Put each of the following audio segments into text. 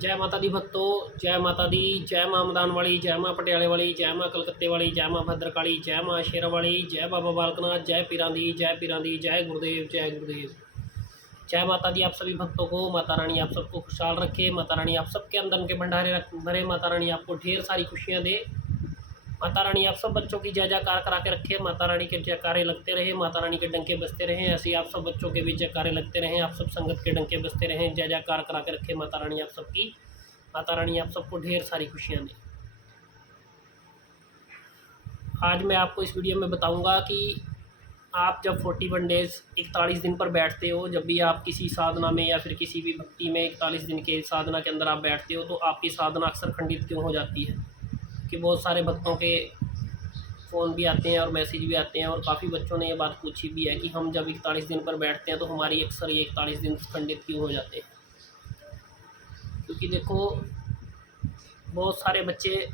जय माता दी भक्तों, जय माता दी। जय माँ मदान वाली, जय माँ पटियाले वाली, जय माँ कलकत्ते वाली, जय माँ भद्रकाली, जय माँ शेरा वाली, जय बाबा बालकनाथ, जय पीरांदी, जय पीरांदी, जय गुरुदेव, जय गुरुदेव। जय माता दी। आप सभी भक्तों को माता रानी आप सबको खुशहाल रखे। माता रानी आप सबके अंदर के भंडारे भरे। माता रानी आपको ढेर सारी खुशियाँ दे। माता रानी आप सब बच्चों की जय जयकार करा के रखे। माता रानी के जयकारे लगते रहे, माता रानी के डंके बजते रहें। ऐसे ही आप सब बच्चों के भी जयकारे लगते रहें, आप सब संगत के डंके बजते रहें, जय जयकार करा के रखे माता रानी आप सबकी। माता रानी आप सबको ढेर सारी खुशियाँ दें। आज मैं आपको इस वीडियो में बताऊंगा कि आप जब 41 डेज़ 41 दिन पर बैठते हो, जब भी आप किसी साधना में या फिर किसी भी भक्ति में 41 दिन के साधना के अंदर आप बैठते हो, तो आपकी साधना अक्सर खंडित क्यों हो जाती है। कि बहुत सारे भक्तों के फ़ोन भी आते हैं और मैसेज भी आते हैं, और काफ़ी बच्चों ने ये बात पूछी भी है कि हम जब 41 दिन पर बैठते हैं तो हमारी अक्सर ये 41 दिन खंडित क्यों हो जाते हैं। क्योंकि देखो, बहुत सारे बच्चे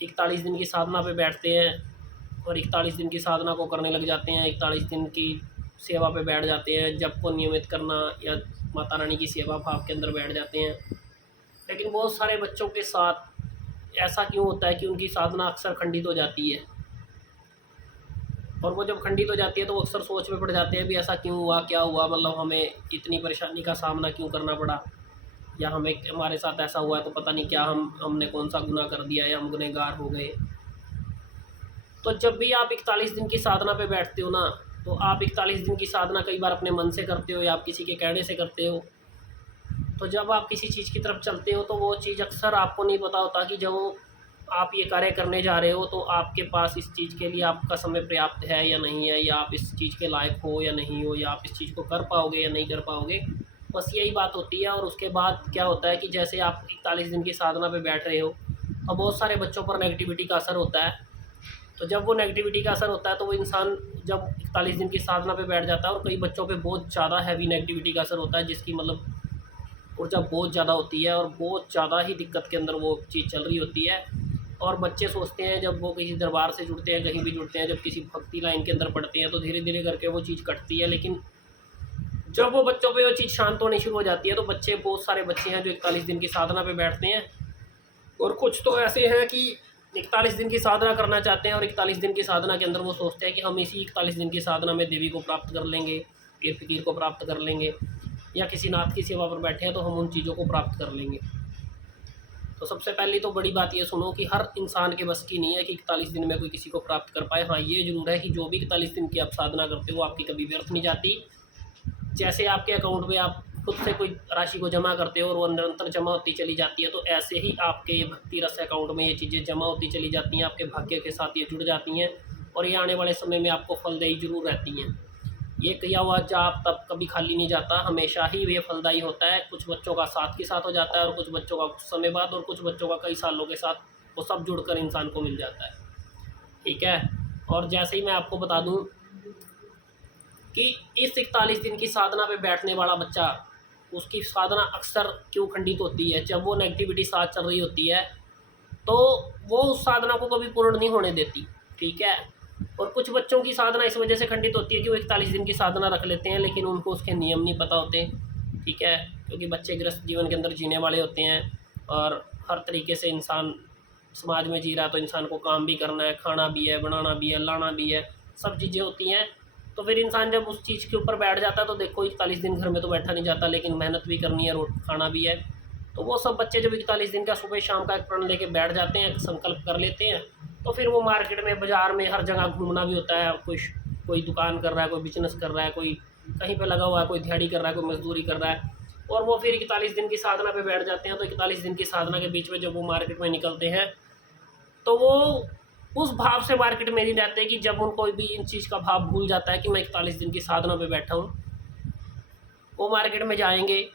41 दिन की साधना पे बैठते हैं और 41 दिन की साधना को करने लग जाते हैं, 41 दिन की सेवा पे बैठ जाते हैं, जप को नियमित करना या माता रानी की सेवा भाव के अंदर बैठ जाते हैं। लेकिन बहुत सारे बच्चों के साथ ऐसा क्यों होता है कि उनकी साधना अक्सर खंडित हो जाती है, और वो जब खंडित हो जाती है तो वो अक्सर सोच में पड़ जाते हैं भी ऐसा क्यों हुआ, क्या हुआ, मतलब हमें इतनी परेशानी का सामना क्यों करना पड़ा, या हमें हमारे साथ ऐसा हुआ है तो पता नहीं क्या हमने कौन सा गुनाह कर दिया या हम गुनहगार हो गए। तो जब भी आप 41 दिन की साधना पे बैठते हो ना, तो आप 41 दिन की साधना कई बार अपने मन से करते हो या आप किसी के कहने से करते हो। तो जब आप किसी चीज़ की तरफ चलते हो तो वो चीज़ अक्सर आपको नहीं पता होता कि जब आप ये कार्य करने जा रहे हो तो आपके पास इस चीज़ के लिए आपका समय पर्याप्त है या नहीं है, या आप इस चीज़ के लायक हो या नहीं हो, या आप इस चीज़ को कर पाओगे या नहीं कर पाओगे। बस यही बात होती है। और उसके बाद क्या होता है कि जैसे आप 41 दिन की साधना पे बैठ रहे हो तो बहुत सारे बच्चों पर नेगेटिविटी का असर होता है। तो जब वो नेगेटिविटी का असर होता है तो वो इंसान जब 41 दिन की साधना पे बैठ जाता है, और कई बच्चों पे बहुत ज़्यादा हैवी नेगेटिविटी का असर होता है, जिसकी मतलब ऊर्जा बहुत ज़्यादा होती है और बहुत ज़्यादा ही दिक्कत के अंदर वो चीज़ चल रही होती है। और बच्चे सोचते हैं जब वो किसी दरबार से जुड़ते हैं, कहीं भी जुड़ते हैं, जब किसी भक्ति लाइन के अंदर पढ़ते हैं तो धीरे धीरे करके वो चीज़ कटती है। लेकिन जब वो बच्चों पे वो चीज़ शांत होनी शुरू हो जाती है तो बच्चे, बहुत सारे बच्चे हैं जो 41 दिन की साधना पे बैठते हैं, और कुछ तो ऐसे हैं कि 41 दिन की साधना करना चाहते हैं और 41 दिन की साधना के अंदर वो सोचते हैं कि हम इसी 41 दिन की साधना में देवी को प्राप्त कर लेंगे, पीर फकीर को प्राप्त कर लेंगे, या किसी नाथ की सेवा पर बैठे हैं तो हम उन चीज़ों को प्राप्त कर लेंगे। तो सबसे पहली तो बड़ी बात ये सुनो कि हर इंसान के बस की नहीं है कि 41 दिन में कोई किसी को प्राप्त कर पाए। हाँ, ये जरूर है कि जो भी 41 दिन की आप साधना करते हो आपकी कभी व्यर्थ नहीं जाती। जैसे आपके अकाउंट में आप खुद से कोई राशि को जमा करते हो और वो निरंतर जमा होती चली जाती है, तो ऐसे ही आपके ये भक्ति रस अकाउंट में ये चीज़ें जमा होती चली जाती हैं, आपके भाग्य के साथ ये जुड़ जाती हैं, और ये आने वाले समय में आपको फलदायी जरूर रहती हैं। ये किया हुआ जाप तब कभी खाली नहीं जाता, हमेशा ही ये फलदायी होता है। कुछ बच्चों का साथ के साथ हो जाता है और कुछ बच्चों का कुछ समय बाद, और कुछ बच्चों का कई सालों के साथ, वो सब जुड़कर इंसान को मिल जाता है। ठीक है। और जैसे ही मैं आपको बता दूं कि इस 41 दिन की साधना पे बैठने वाला बच्चा, उसकी साधना अक्सर क्यों खंडित होती है, जब वो नेगेटिविटी साथ चल रही होती है तो वो उस साधना को कभी पूर्ण नहीं होने देती। ठीक है। और कुछ बच्चों की साधना इस वजह से खंडित होती है कि वो 41 दिन की साधना रख लेते हैं लेकिन उनको उसके नियम नहीं पता होते। ठीक है। क्योंकि बच्चे गृहस्थ जीवन के अंदर जीने वाले होते हैं, और हर तरीके से इंसान समाज में जी रहा है, तो इंसान को काम भी करना है, खाना भी है, बनाना भी है, लाना भी है, सब चीज़ें होती हैं। तो फिर इंसान जब उस चीज़ के ऊपर बैठ जाता है तो देखो 41 दिन घर में तो बैठा नहीं जाता, लेकिन मेहनत भी करनी है, रोटी खाना भी है। तो वो सब बच्चे जब 41 दिन का सुबह शाम का एक प्रण लेके बैठ जाते हैं, संकल्प कर लेते हैं, तो फिर वो मार्केट में, बाज़ार में, हर जगह घूमना भी होता है। कोई दुकान कर रहा है, कोई बिजनेस कर रहा है, कोई कहीं पे लगा हुआ है, कोई दिहाड़ी कर रहा है, कोई मजदूरी कर रहा है, और वो फिर 41 दिन की साधना पे बैठ जाते हैं। तो 41 दिन की साधना के बीच में जब वो मार्केट में निकलते हैं तो वो उस भाव से मार्केट में नहीं रहते कि जब उनको भी इन चीज़ का भाव भूल जाता है कि मैं 41 दिन की साधना पे बैठा हूँ, वो मार्केट में जाएंगे,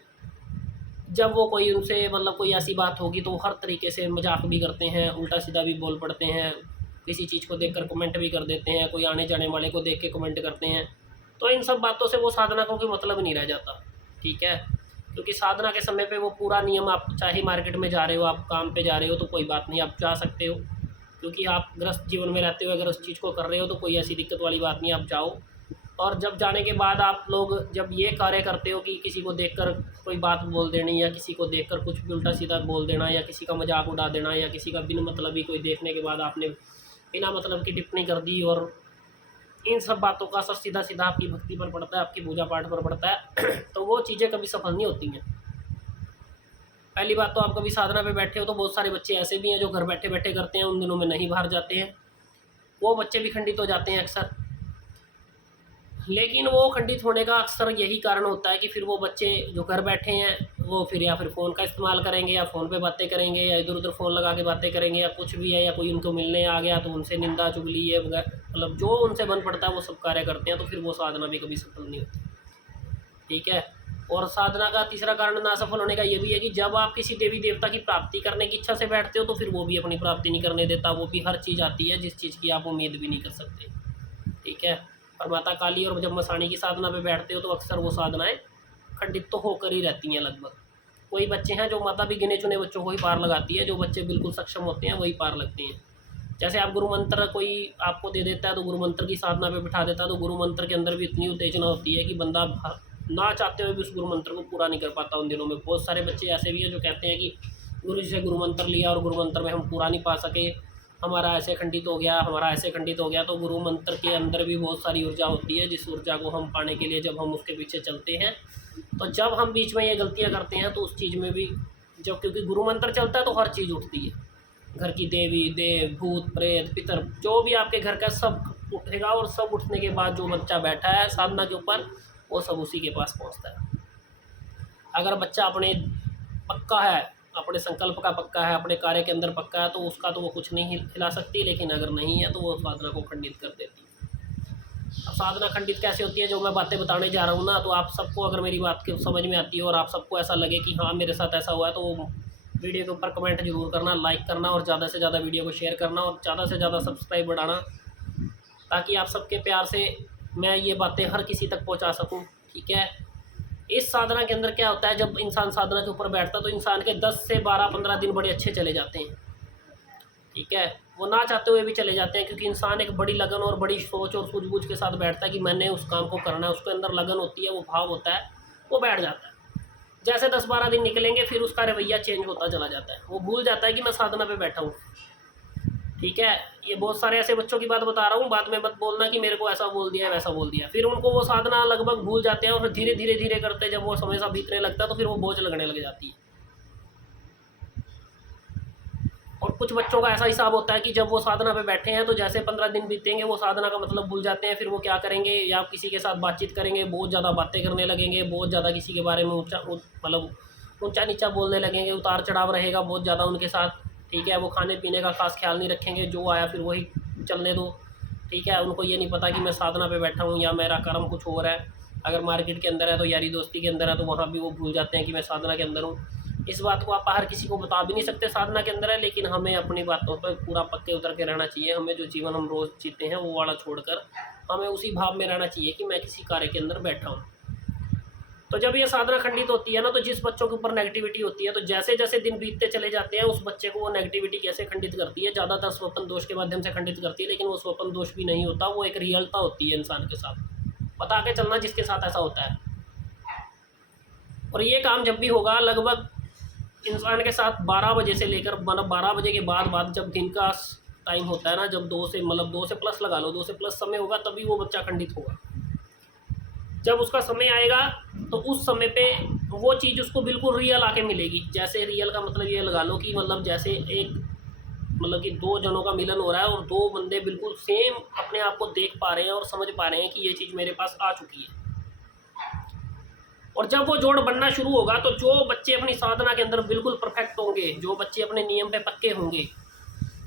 जब वो कोई उनसे मतलब कोई ऐसी बात होगी तो वो हर तरीके से मजाक भी करते हैं, उल्टा सीधा भी बोल पड़ते हैं, किसी चीज़ को देखकर कमेंट भी कर देते हैं, कोई आने जाने वाले को देख के कमेंट करते हैं। तो इन सब बातों से वो साधना को कोई मतलब नहीं रह जाता। ठीक है। क्योंकि साधना के समय पे वो पूरा नियम, आप चाहे मार्केट में जा रहे हो, आप काम पे जा रहे हो तो कोई बात नहीं, आप जा सकते हो, क्योंकि आप गृहस्थ जीवन में रहते हो, अगर उस चीज़ को कर रहे हो तो कोई ऐसी दिक्कत वाली बात नहीं, आप जाओ। और जब जाने के बाद आप लोग जब ये कार्य करते हो कि किसी को देखकर कोई बात बोल देनी, या किसी को देखकर कुछ भी उल्टा सीधा बोल देना, या किसी का मजाक उड़ा देना, या किसी का बिन मतलब ही कोई देखने के बाद आपने बिना मतलब की टिप्पणी कर दी, और इन सब बातों का असर सीधा सीधा आपकी भक्ति पर पड़ता है, आपकी पूजा पाठ पर पड़ता है तो वो चीज़ें कभी सफल नहीं होती हैं। पहली बात तो आप कभी साधना पे बैठे हो तो बहुत सारे बच्चे ऐसे भी हैं जो घर बैठे बैठे करते हैं, उन दिनों में नहीं बाहर जाते हैं, वो बच्चे भी खंडित हो जाते हैं अक्सर। लेकिन वो खंडित होने का अक्सर यही कारण होता है कि फिर वो बच्चे जो घर बैठे हैं वो फिर या फिर फ़ोन का इस्तेमाल करेंगे, या फ़ोन पे बातें करेंगे, या इधर उधर फ़ोन लगा के बातें करेंगे, या कुछ भी है, या कोई उनको मिलने आ गया तो उनसे निंदा चुगली है मतलब जो उनसे बन पड़ता है वो सब कार्य करते हैं, तो फिर वो साधना भी कभी सफल नहीं होती। ठीक है। और साधना का तीसरा कारण ना सफल होने का ये भी है कि जब आप किसी देवी देवता की प्राप्ति करने की इच्छा से बैठते हो तो फिर वो भी अपनी प्राप्ति नहीं करने देता, वो भी हर चीज़ आती है जिस चीज़ की आप उम्मीद भी नहीं कर सकते। ठीक है। और माता काली और जब मसाणी की साधना पे बैठते हो तो अक्सर वो साधनाएं खंडित तो होकर ही रहती हैं लगभग। कोई बच्चे हैं जो माता भी गिने चुने बच्चों को ही पार लगाती है, जो बच्चे बिल्कुल सक्षम होते हैं वही पार लगते हैं। जैसे आप गुरु मंत्र कोई आपको दे देता है तो गुरु मंत्र की साधना पे बिठा देता है, तो गुरु मंत्र के अंदर भी इतनी उत्तेजना होती है कि बंदा ना चाहते हुए भी उस गुरु मंत्र को पूरा नहीं कर पाता उन दिनों में। बहुत सारे बच्चे ऐसे भी हैं जो कहते हैं कि गुरु जी से गुरु मंत्र लिया और गुरु मंत्र में हम पूरा नहीं पा सके, हमारा ऐसे खंडित हो गया, हमारा ऐसे खंडित हो गया। तो गुरु मंत्र के अंदर भी बहुत सारी ऊर्जा होती है, जिस ऊर्जा को हम पाने के लिए जब हम उसके पीछे चलते हैं, तो जब हम बीच में ये गलतियां करते हैं तो उस चीज़ में भी जब, क्योंकि गुरु मंत्र चलता है तो हर चीज़ उठती है, घर की देवी देव भूत प्रेत पितर जो भी आपके घर का सब उठेगा, और सब उठने के बाद जो बच्चा बैठा है साधना के ऊपर वो सब उसी के पास पहुंचता है। अगर बच्चा अपने पक्का है, अपने संकल्प का पक्का है, अपने कार्य के अंदर पक्का है, तो उसका तो वो कुछ नहीं हिला सकती, लेकिन अगर नहीं है तो वो साधना को खंडित कर देती है। अब साधना खंडित कैसे होती है, जो मैं बातें बताने जा रहा हूँ ना, तो आप सबको अगर मेरी बात की समझ में आती है और आप सबको ऐसा लगे कि हाँ मेरे साथ ऐसा हुआ है, तो वीडियो के ऊपर कमेंट जरूर करना, लाइक करना, और ज़्यादा से ज़्यादा वीडियो को शेयर करना, और ज़्यादा से ज़्यादा सब्सक्राइब बढ़ाना, ताकि आप सबके प्यार से मैं ये बातें हर किसी तक पहुँचा सकूँ। ठीक है। इस साधना के अंदर क्या होता है, जब इंसान साधना के ऊपर बैठता है तो इंसान के 10 से 12-15 दिन बड़े अच्छे चले जाते हैं। ठीक है। वो ना चाहते हुए भी चले जाते हैं, क्योंकि इंसान एक बड़ी लगन और बड़ी सोच और सूझबूझ के साथ बैठता है कि मैंने उस काम को करना है, उसके अंदर लगन होती है, वो भाव होता है, वो बैठ जाता है। जैसे 10-12 दिन निकलेंगे फिर उसका रवैया चेंज होता चला जाता है, वो भूल जाता है कि मैं साधना पे बैठा हूँ। ठीक है। ये बहुत सारे ऐसे बच्चों की बात बता रहा हूँ, बाद में मत बोलना कि मेरे को ऐसा बोल दिया वैसा बोल दिया, फिर उनको वो साधना लगभग भूल जाते हैं, और फिर धीरे धीरे धीरे करते जब वो समय सा बीतने लगता है तो फिर वो बोझ लगने लग जाती है। और कुछ बच्चों का ऐसा हिसाब होता है कि जब वो साधना पे बैठे हैं तो जैसे 15 दिन बीतेंगे वो साधना का मतलब भूल जाते हैं, फिर वो क्या करेंगे, या किसी के साथ बातचीत करेंगे, बहुत ज़्यादा बातें करने लगेंगे, बहुत ज़्यादा किसी के बारे में मतलब ऊंचा नीचा बोलने लगेंगे, उतार चढ़ाव रहेगा बहुत ज़्यादा उनके साथ। ठीक है। वो खाने पीने का खास ख्याल नहीं रखेंगे, जो आया फिर वही चलने दो। ठीक है। उनको ये नहीं पता कि मैं साधना पे बैठा हूँ या मेरा कर्म कुछ और है। अगर मार्केट के अंदर है तो यारी दोस्ती के अंदर है, तो वहाँ भी वो भूल जाते हैं कि मैं साधना के अंदर हूँ। इस बात को आप हर किसी को बता भी नहीं सकते साधना के अंदर है, लेकिन हमें अपनी बातों पर पूरा पक्के उतर के रहना चाहिए। हमें जो जीवन हम रोज़ जीते हैं वो वाला छोड़कर हमें उसी भाव में रहना चाहिए कि मैं किसी कार्य के अंदर बैठा हूँ। तो जब ये साधना खंडित होती है ना, तो जिस बच्चों के ऊपर नेगेटिविटी होती है, तो जैसे जैसे दिन बीतते चले जाते हैं उस बच्चे को वो नेगेटिविटी कैसे खंडित करती है, ज़्यादातर स्वप्न दोष के माध्यम से खंडित करती है। लेकिन वो स्वप्न दोष भी नहीं होता, वो एक रियलता होती है इंसान के साथ। बता के चलना जिसके साथ ऐसा होता है। और ये काम जब भी होगा लगभग इंसान के साथ 12 बजे से लेकर मतलब 12 बजे के बाद जब दिन का टाइम होता है ना, जब 2 से मतलब 2 से प्लस लगा लो, 2 से प्लस समय होगा, तभी वो बच्चा खंडित होगा। जब उसका समय आएगा तो उस समय पे वो चीज़ उसको बिल्कुल रियल आके मिलेगी। जैसे रियल का मतलब ये लगा लो कि मतलब जैसे एक मतलब कि 2 जनों का मिलन हो रहा है और 2 बंदे बिल्कुल सेम अपने आप को देख पा रहे हैं और समझ पा रहे हैं कि ये चीज़ मेरे पास आ चुकी है। और जब वो जोड़ बनना शुरू होगा तो जो बच्चे अपनी साधना के अंदर बिल्कुल परफेक्ट होंगे, जो बच्चे अपने नियम पे पक्के होंगे,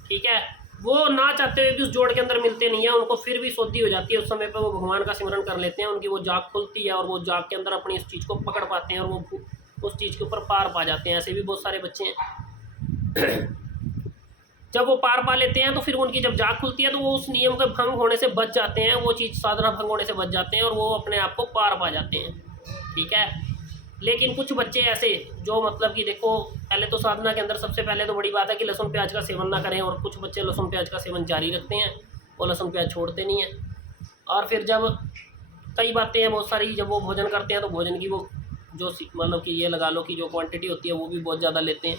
ठीक है, वो ना चाहते हुए भी उस जोड़ के अंदर मिलते नहीं है, उनको फिर भी सोधी हो जाती है। उस समय पे वो भगवान का सिमरन कर लेते हैं, उनकी वो जाग खुलती है और वो जाग के अंदर अपनी इस चीज़ को पकड़ पाते हैं और वो उस चीज़ के ऊपर पार पा जाते हैं। ऐसे भी बहुत सारे बच्चे हैं जब वो पार पा लेते हैं तो फिर उनकी जब जाग खुलती है तो वो उस नियम के भंग होने से बच जाते हैं, वो चीज़ साधना भंग होने से बच जाते हैं और वो अपने आप को पार पा जाते हैं। ठीक है। लेकिन कुछ बच्चे ऐसे जो मतलब कि देखो, पहले तो साधना के अंदर सबसे पहले तो बड़ी बात है कि लहसुन प्याज का सेवन ना करें, और कुछ बच्चे लहसुन प्याज का सेवन जारी रखते हैं, वो लहसुन प्याज छोड़ते नहीं हैं। और फिर जब कई बातें हैं बहुत सारी। जब वो भोजन करते हैं तो भोजन की वो जो मतलब कि ये लगा लो कि जो क्वांटिटी होती है वो भी बहुत ज़्यादा लेते हैं।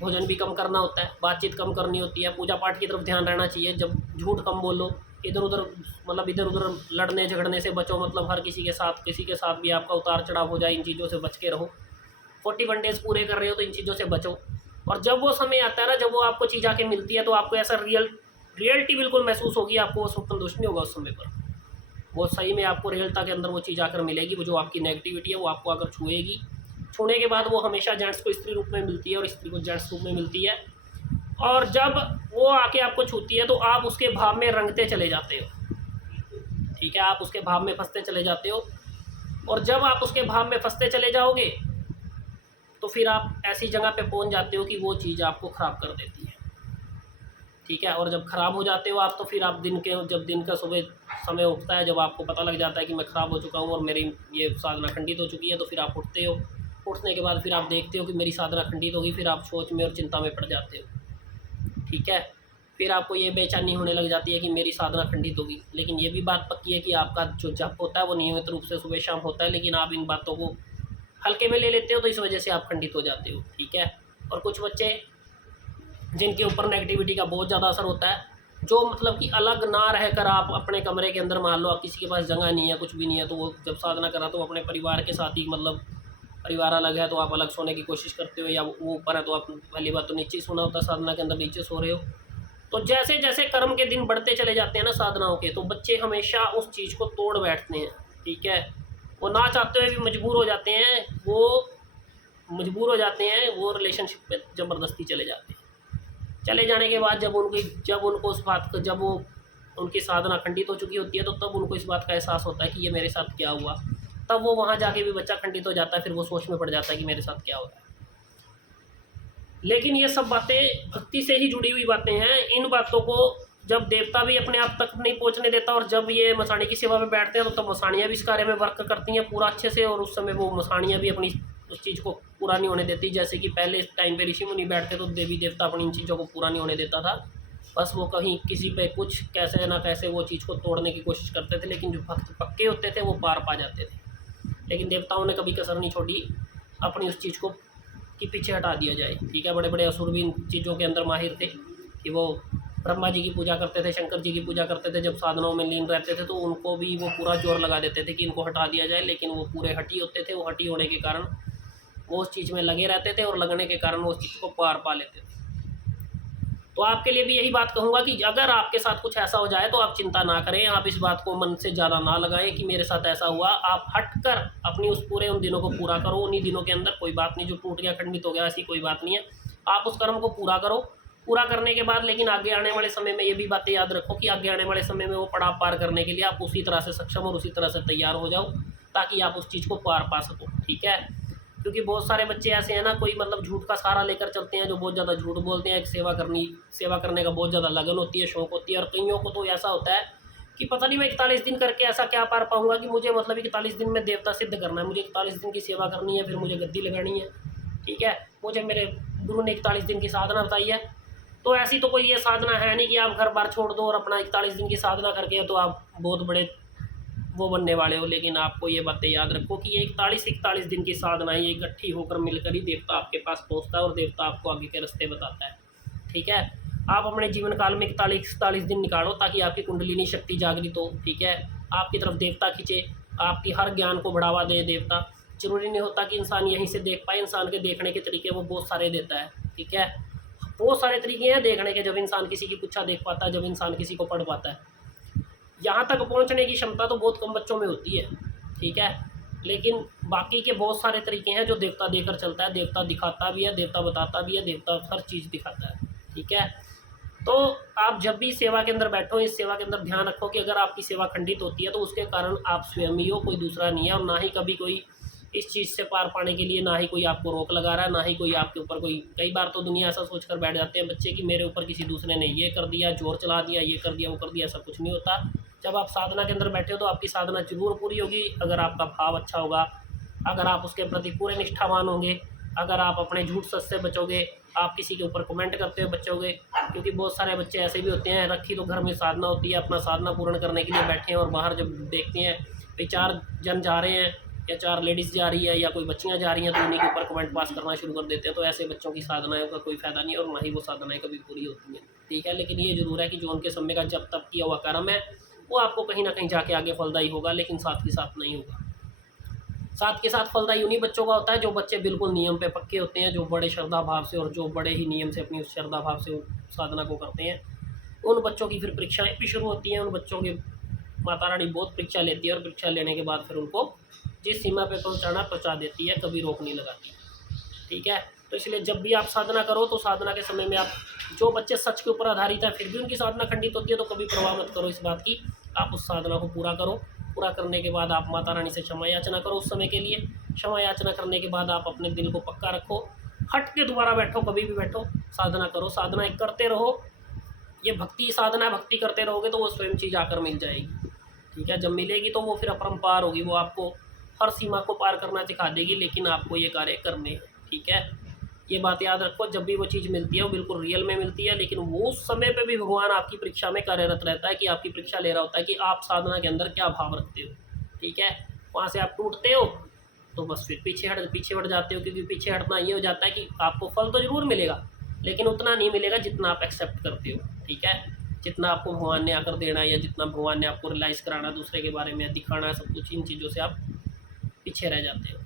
भोजन भी कम करना होता है, बातचीत कम करनी होती है, पूजा पाठ की तरफ ध्यान रहना चाहिए। जब झूठ कम बोलो, इधर उधर मतलब इधर उधर लड़ने झगड़ने से बचो। मतलब हर किसी के साथ भी आपका उतार चढ़ाव हो जाए, इन चीज़ों से बच के रहो। 41 डेज़ पूरे कर रहे हो तो इन चीज़ों से बचो। और जब वो समय आता है ना, जब वो आपको चीज़ आके मिलती है, तो आपको ऐसा रियलिटी बिल्कुल महसूस होगी। आपको वो संतुष्ट नहीं होगा उस समय पर। वो सही में आपको रियलता के अंदर वो चीज़ आकर मिलेगी। वो जो आपकी नेगेटिविटी है वो आपको आकर छुएगी। छूने के बाद वो हमेशा जेंट्स को स्त्री रूप में मिलती है और स्त्री को जेंट्स रूप में मिलती है। और जब वो आके आपको छूती है तो आप उसके भाव में रंगते चले जाते हो। ठीक है, आप उसके भाव में फंसते चले जाते हो। और जब आप उसके भाव में फंसते चले जाओगे तो फिर आप ऐसी जगह पे पहुंच जाते हो कि वो चीज़ आपको ख़राब कर देती है। ठीक है, और जब ख़राब हो जाते हो आप, तो फिर आप जब दिन का सुबह समय उठता है, जब आपको पता लग जाता है कि मैं ख़राब हो चुका हूँ और मेरी ये साधना खंडित हो चुकी है, तो फिर आप उठते हो। उठने के बाद फिर आप देखते हो कि मेरी साधना खंडित होगी। फिर आप सोच में और चिंता में पड़ जाते हो। ठीक है, फिर आपको ये बेचैनी होने लग जाती है कि मेरी साधना खंडित होगी। लेकिन ये भी बात पक्की है कि आपका जो जप होता है वो नियमित रूप से सुबह शाम होता है, लेकिन आप इन बातों को हल्के में ले लेते हो, तो इस वजह से आप खंडित हो जाते हो। ठीक है, और कुछ बच्चे जिनके ऊपर नेगेटिविटी का बहुत ज़्यादा असर होता है, जो मतलब कि अलग ना रहकर आप अपने कमरे के अंदर, मान लो आप किसी के पास जगह नहीं है, कुछ भी नहीं है, तो वो जब साधना करा तो अपने परिवार के साथ ही, मतलब परिवार अलग है तो आप अलग सोने की कोशिश करते हो, या वो ऊपर है तो आप पहली बात तो नीचे ही सोना होता है, साधना के अंदर नीचे सो रहे हो। तो जैसे जैसे कर्म के दिन बढ़ते चले जाते हैं ना साधनाओं के, तो बच्चे हमेशा उस चीज़ को तोड़ बैठते हैं। ठीक है, वो ना चाहते हुए भी मजबूर हो जाते हैं, वो रिलेशनशिप में ज़बरदस्ती चले जाते हैं। चले जाने के बाद जब वो उनकी साधना खंडित हो चुकी होती है, तो तब उनको इस बात का एहसास होता है कि ये मेरे साथ क्या हुआ। तब वो वहाँ जाके भी बच्चा खंडित हो जाता है, फिर वो सोच में पड़ जाता है कि मेरे साथ क्या हो रहा है। लेकिन ये सब बातें भक्ति से ही जुड़ी हुई बातें हैं। इन बातों को जब देवता भी अपने आप तक नहीं पहुंचने देता, और जब ये मसाणी की सेवा में बैठते हैं, तो तब मसाणियाँ भी इस कार्य में वर्क करती हैं पूरा अच्छे से। और उस समय वो मसाणियाँ भी अपनी उस चीज़ को पूरा नहीं होने देती। जैसे कि पहले टाइम पे ऋषि मुनि बैठते तो देवी देवता अपनी इन चीज़ों को पूरा नहीं होने देता था। बस वो कहीं किसी पे कुछ कैसे ना कैसे वो चीज़ को तोड़ने की कोशिश करते थे, लेकिन जो भक्त पक्के होते थे वो पार पा जाते थे। लेकिन देवताओं ने कभी कसर नहीं छोड़ी अपनी उस चीज़ को कि पीछे हटा दिया जाए। ठीक है, बड़े बड़े असुर भी इन चीज़ों के अंदर माहिर थे कि वो ब्रह्मा जी की पूजा करते थे, शंकर जी की पूजा करते थे। जब साधनाओं में लीन रहते थे तो उनको भी वो पूरा जोर लगा देते थे कि इनको हटा दिया जाए, लेकिन वो पूरे हटी होते थे। वो हटी होने के कारण वो उस चीज़ में लगे रहते थे, और लगने के कारण वो उस चीज़ को पार पा लेते थे। तो आपके लिए भी यही बात कहूँगा कि अगर आपके साथ कुछ ऐसा हो जाए तो आप चिंता ना करें, आप इस बात को मन से ज़्यादा ना लगाएं कि मेरे साथ ऐसा हुआ। आप हटकर अपनी उन दिनों को पूरा करो। उन्हीं दिनों के अंदर कोई बात नहीं, जो टूट गया खंडित हो गया ऐसी कोई बात नहीं है। आप उस कर्म को पूरा करो। पूरा करने के बाद लेकिन आगे आने वाले समय में ये भी बातें याद रखो कि आगे आने वाले समय में वो पड़ाव पार करने के लिए आप उसी तरह से सक्षम और उसी तरह से तैयार हो जाओ, ताकि आप उस चीज़ को पार पा सको। ठीक है, क्योंकि बहुत सारे बच्चे ऐसे हैं ना, कोई मतलब झूठ का सहारा लेकर चलते हैं, जो बहुत ज़्यादा झूठ बोलते हैं। एक सेवा करने का बहुत ज़्यादा लगन होती है, शौक होती है। और कईयों को तो ऐसा होता है कि पता नहीं मैं 41 दिन करके ऐसा क्या पार पाऊंगा कि मुझे मतलब 41 दिन में देवता सिद्ध करना है, मुझे 41 दिन की सेवा करनी है, फिर मुझे गद्दी लगानी है। ठीक है, मुझे मेरे गुरु ने 41 दिन की साधना बताई है। तो ऐसी तो कोई ये साधना है नहीं कि आप घर बार छोड़ दो और अपना 41 दिन की साधना करके तो आप बहुत बड़े वो बनने वाले हो। लेकिन आपको ये बातें याद रखो कि ये 41 दिन की साधना है, ये इकट्ठी होकर मिलकर ही देवता आपके पास पहुंचता है और देवता आपको आगे के रास्ते बताता है। ठीक है, आप अपने जीवन काल में 41 दिन निकालो ताकि आपकी कुंडलिनी शक्ति जागृत हो। ठीक है, आपकी तरफ देवता खींचे, आपकी हर ज्ञान को बढ़ावा दे देवता। जरूरी नहीं होता कि इंसान यहीं से देख पाए, इंसान के देखने के तरीके वो बहुत सारे देता है। ठीक है, बहुत सारे तरीके हैं देखने के, जब इंसान किसी की कुच्छा देख पाता है, जब इंसान किसी को पढ़ पाता है। यहाँ तक पहुँचने की क्षमता तो बहुत कम बच्चों में होती है। ठीक है, लेकिन बाकी के बहुत सारे तरीके हैं जो देवता देकर चलता है। देवता दिखाता भी है, देवता बताता भी है, देवता हर चीज़ दिखाता है। ठीक है, तो आप जब भी सेवा के अंदर बैठो, इस सेवा के अंदर ध्यान रखो कि अगर आपकी सेवा खंडित होती है तो उसके कारण आप स्वयं ही हो, कोई दूसरा नहीं है। और ना ही कभी कोई इस चीज़ से पार पाने के लिए ना ही कोई आपको रोक लगा रहा है, ना ही कोई आपके ऊपर कोई। कई बार तो दुनिया ऐसा सोच कर बैठ जाते हैं बच्चे कि मेरे ऊपर किसी दूसरे ने ये कर दिया, जोर चला दिया, ये कर दिया, वो कर दिया। ऐसा कुछ नहीं होता। जब आप साधना के अंदर बैठे हो तो आपकी साधना जरूर पूरी होगी, अगर आपका भाव अच्छा होगा, अगर आप उसके प्रति पूरे निष्ठावान होंगे, अगर आप अपने झूठ सच से बचोगे, आप किसी के ऊपर कमेंट करते हुए बचोगे। क्योंकि बहुत सारे बच्चे ऐसे भी होते हैं, रखी तो घर में साधना होती है, अपना साधना पूर्ण करने के लिए बैठे हैं, और बाहर जब देखते हैं भाई 4 जन जा रहे हैं या 4 लेडीज़ जा रही है या कोई बच्चियाँ जा रही हैं, तो उन्हीं के ऊपर कमेंट पास करना शुरू कर देते हैं। तो ऐसे बच्चों की साधनाओं का कोई फ़ायदा नहीं है और ना ही वो साधनाएँ कभी पूरी होती हैं, ठीक है। लेकिन ये ज़रूर है कि जो उनके समय का जब तक किया हुआ कर्म है, वो आपको कहीं ना कहीं जाके आगे फलदायी होगा, लेकिन साथ के साथ नहीं होगा। साथ के साथ फलदायी उन्हीं बच्चों का होता है जो बच्चे बिल्कुल नियम पे पक्के होते हैं, जो बड़े श्रद्धा भाव से और जो बड़े ही नियम से अपनी उस श्रद्धा भाव से साधना को करते हैं। उन बच्चों की फिर परीक्षाएं भी शुरू होती हैं। उन बच्चों के माता रानी बहुत परीक्षा लेती है और परीक्षा लेने के बाद फिर उनको जिस सीमा पे पहुंचाना पहुंचा देती है, कभी रोक नहीं लगाती, ठीक है। तो इसलिए जब भी आप साधना करो तो साधना के समय में आप, जो बच्चे सच के ऊपर आधारित है फिर भी उनकी साधना खंडित होती है, तो कभी परवाह मत करो इस बात की। आप उस साधना को पूरा करो। पूरा करने के बाद आप माता रानी से क्षमा याचना करो उस समय के लिए। क्षमा याचना करने के बाद आप अपने दिल को पक्का रखो, हट के दोबारा बैठो, कभी भी बैठो, साधना करो, साधना करते रहो। ये भक्ति साधना, भक्ति करते रहोगे तो वो स्वयं चीज़ आकर मिल जाएगी, ठीक है। जब मिलेगी तो वो फिर अपरंपार होगी, वो आपको हर सीमा को पार करना सिखा देगी, लेकिन आपको ये कार्य करने हैं, ठीक है। ये बात याद रखो, जब भी वो चीज़ मिलती है वो बिल्कुल रियल में मिलती है, लेकिन वो उस समय पे भी भगवान आपकी परीक्षा में कार्यरत रहता है, कि आपकी परीक्षा ले रहा होता है कि आप साधना के अंदर क्या भाव रखते हो, ठीक है। वहाँ से आप टूटते हो तो बस फिर पीछे हट जाते हो, क्योंकि पीछे हटना ये हो जाता है कि आपको फल तो ज़रूर मिलेगा, लेकिन उतना नहीं मिलेगा जितना आप एक्सेप्ट करते हो, ठीक है। जितना आपको भगवान ने आकर देना है या जितना भगवान ने आपको रियलाइज़ कराना, दूसरे के बारे में दिखाना, सब कुछ इन चीज़ों से आप पीछे रह जाते हो।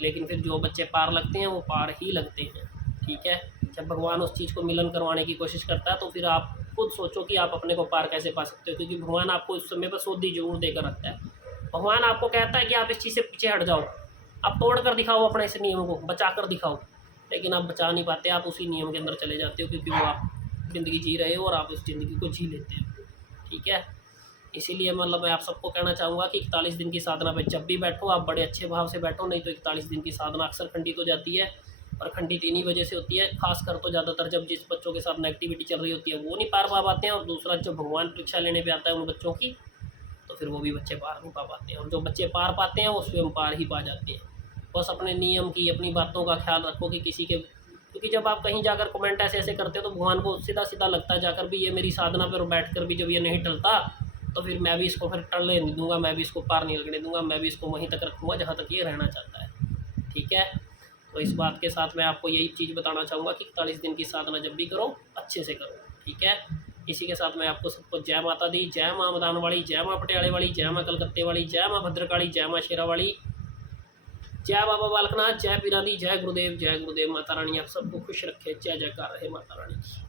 लेकिन फिर जो बच्चे पार लगते हैं वो पार ही लगते हैं, ठीक है। जब भगवान उस चीज़ को मिलन करवाने की कोशिश करता है तो फिर आप खुद सोचो कि आप अपने को पार कैसे पा सकते हो, क्योंकि भगवान आपको उस समय पर सोधी जरूर देकर रखता है। भगवान आपको कहता है कि आप इस चीज़ से पीछे हट जाओ, आप तोड़ कर दिखाओ अपने इस नियम को, बचा कर दिखाओ, लेकिन आप बचा नहीं पाते, आप उसी नियम के अंदर चले जाते हो, क्योंकि वो आप ज़िंदगी जी रहे हो और आप उस ज़िंदगी को जी लेते हो, ठीक है। इसीलिए मतलब मैं आप सबको कहना चाहूँगा कि 41 दिन की साधना पे जब भी बैठो आप बड़े अच्छे भाव से बैठो, नहीं तो 41 दिन की साधना अक्सर खंडित हो जाती है। और खंडित इन्हीं वजह से होती है, खासकर तो ज़्यादातर जब जिस बच्चों के साथ नेगेटिविटी चल रही होती है वो नहीं पार पा पाते हैं, और दूसरा जब भगवान परीक्षा लेने पे आता है उन बच्चों की, तो फिर वो भी बच्चे पार नहीं पा पाते हैं। और जो बच्चे पार पाते हैं वो स्वयं पार ही पा जाते हैं। बस अपने नियम की, अपनी बातों का ख्याल रखो कि किसी के, क्योंकि जब आप कहीं जाकर कमेंट ऐसे ऐसे करते हो तो भगवान को सीधा सीधा लगता है जाकर भी, ये मेरी साधना पर बैठ कर भी जब ये नहीं टलता तो फिर मैं भी इसको फिर टलने नहीं दूंगा, मैं भी इसको पार नहीं लगने दूंगा, मैं भी इसको वहीं तक रखूँगा जहाँ तक ये रहना चाहता है, ठीक है। तो इस बात के साथ मैं आपको यही चीज़ बताना चाहूँगा कि 41 दिन की साधना जब भी करो अच्छे से करो, ठीक है। इसी के साथ मैं आपको सबको जय माता दी, जय माँ मदान वाली, जय माँ पटियाले वाली, जय माँ कलकत्ते वाली, जय माँ भद्रकाली, जय माँ शेरा वाली, जय बाबा बालकनाथ, जय पीरा दी, जय गुरुदेव माता रानी आप सबको खुश रखे, जय जयकार रहे माता रानी की।